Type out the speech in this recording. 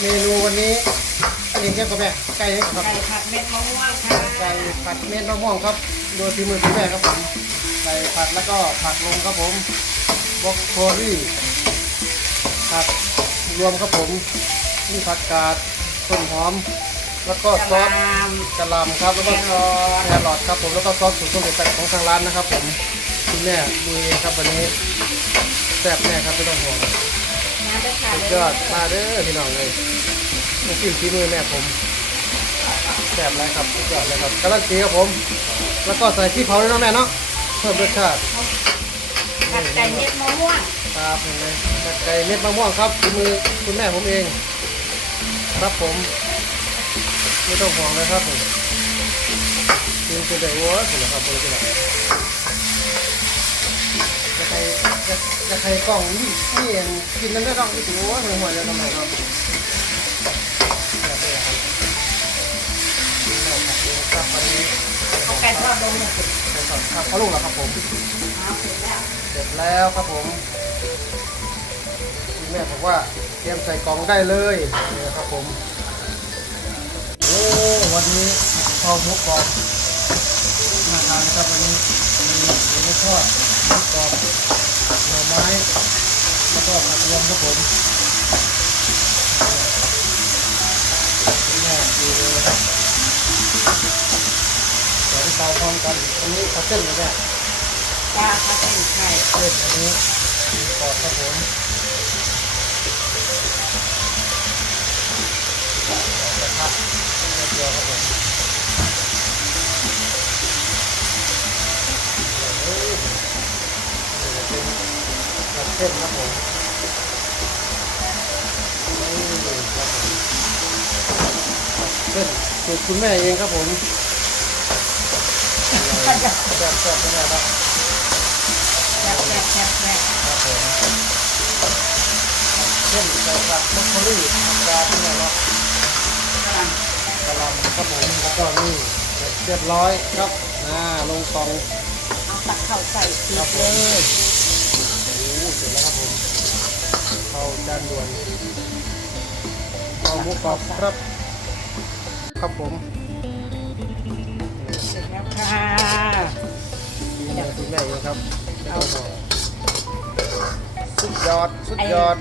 เมนูวันนี้อันนี้แค่กับแม่ไก่ครับไก่ผัดเม็ดมะม่วงค่ะไก่ผัดเม็ดมะม่วงครับโดยฝีมือคุณแม่ครับผมไก่ผัดแล้วก็ผักลงครับผมบล็อกโคลี่ผักรวมครับผมนี่ผักกาดต้นหอม แล้วก็ซอสกะหล่ำกะหล่ำครับแล้วก็ซอสแครอทครับผมแล้วก็ซอสสูตรต้มเด็ดของทางร้านนะครับผมคุณแม่ดูเองครับวันนี้แซ่บแน่ครับไม่ต้องห่วงน้ำได้ค่ะ สุดยอดมาเด้อพี่น้องเลยน้ำจิ้มฝีมือแม่ผมแซ่บเลยครับสุดยอดเลยครับการันตีครับผม แล้วก็ใส่ขี้เผาด้วยเนาะแม่เนาะเพิ่มรสชาติผัดไก่เม็ดมะม่วงครับเห็นไหมผัดไก่เม็ดมะม่วงครับฝีมือคุณแม่ผมเอง ครับผมไม่ต้องห่วงเลยครับผมกินเป็นไดวัวสุดแล้วครับผมจะแบบจะ ใครจะจะใครกล่องนี่นี่เองกินมันไม่ต้องที่ถือว่าหัวหัวจะทำไมครับแบบนี้ครับนี่เราผัดเองครับวันนี้เอาไก่ทอดลงเนี่ยไปก่อนครับเขาลูกแล้วครับผมเสร็จแล้วเสร็จแล้วครับผมคุณแม่บอกว่าเตรียมใส่กล่องได้เลยนี่ครับผมโอ้วันนี้ข้าวหมูกรอบน่าทานนะครับวันนี้มีหมูทอดหมูกรอบหน่อไม้แล้ว ก็ผักรวมครับผมคุณแม่ดูเลยนะครับเดี๋ยวเราพร้อมกันอันนี้ข้าเส้นเลยเนี่ยปลาผัดเส้นไข่เส้นอันนี้มีกรอบครับผมนะครับเดียวครับผมเฮ้ยเป็นกับเส้นครับผม สูตรคุณแม่เองครับผมแซ่บแซ่บคุณแม่ครับแซ่บแซ่บแซ่บแซ่บครับผมเช่นไก่ผัดบรอกโคลี่ผักกาดนี่เนาะกำลังกะหลำครับผมแล้วก็นี่เรียบร้อยครับอ่าลงกล่องเอาตักเข้าใส่พริครับผเลมยโอ้โหเสร็จแล้วครับผมเข้าจานด่วนเอาหมูกรอบครับ ครับผมเสร็จแล้วค่ะนี่คุณแม่เองครับไม่ต้องห่วงสุดยอด สุดยอด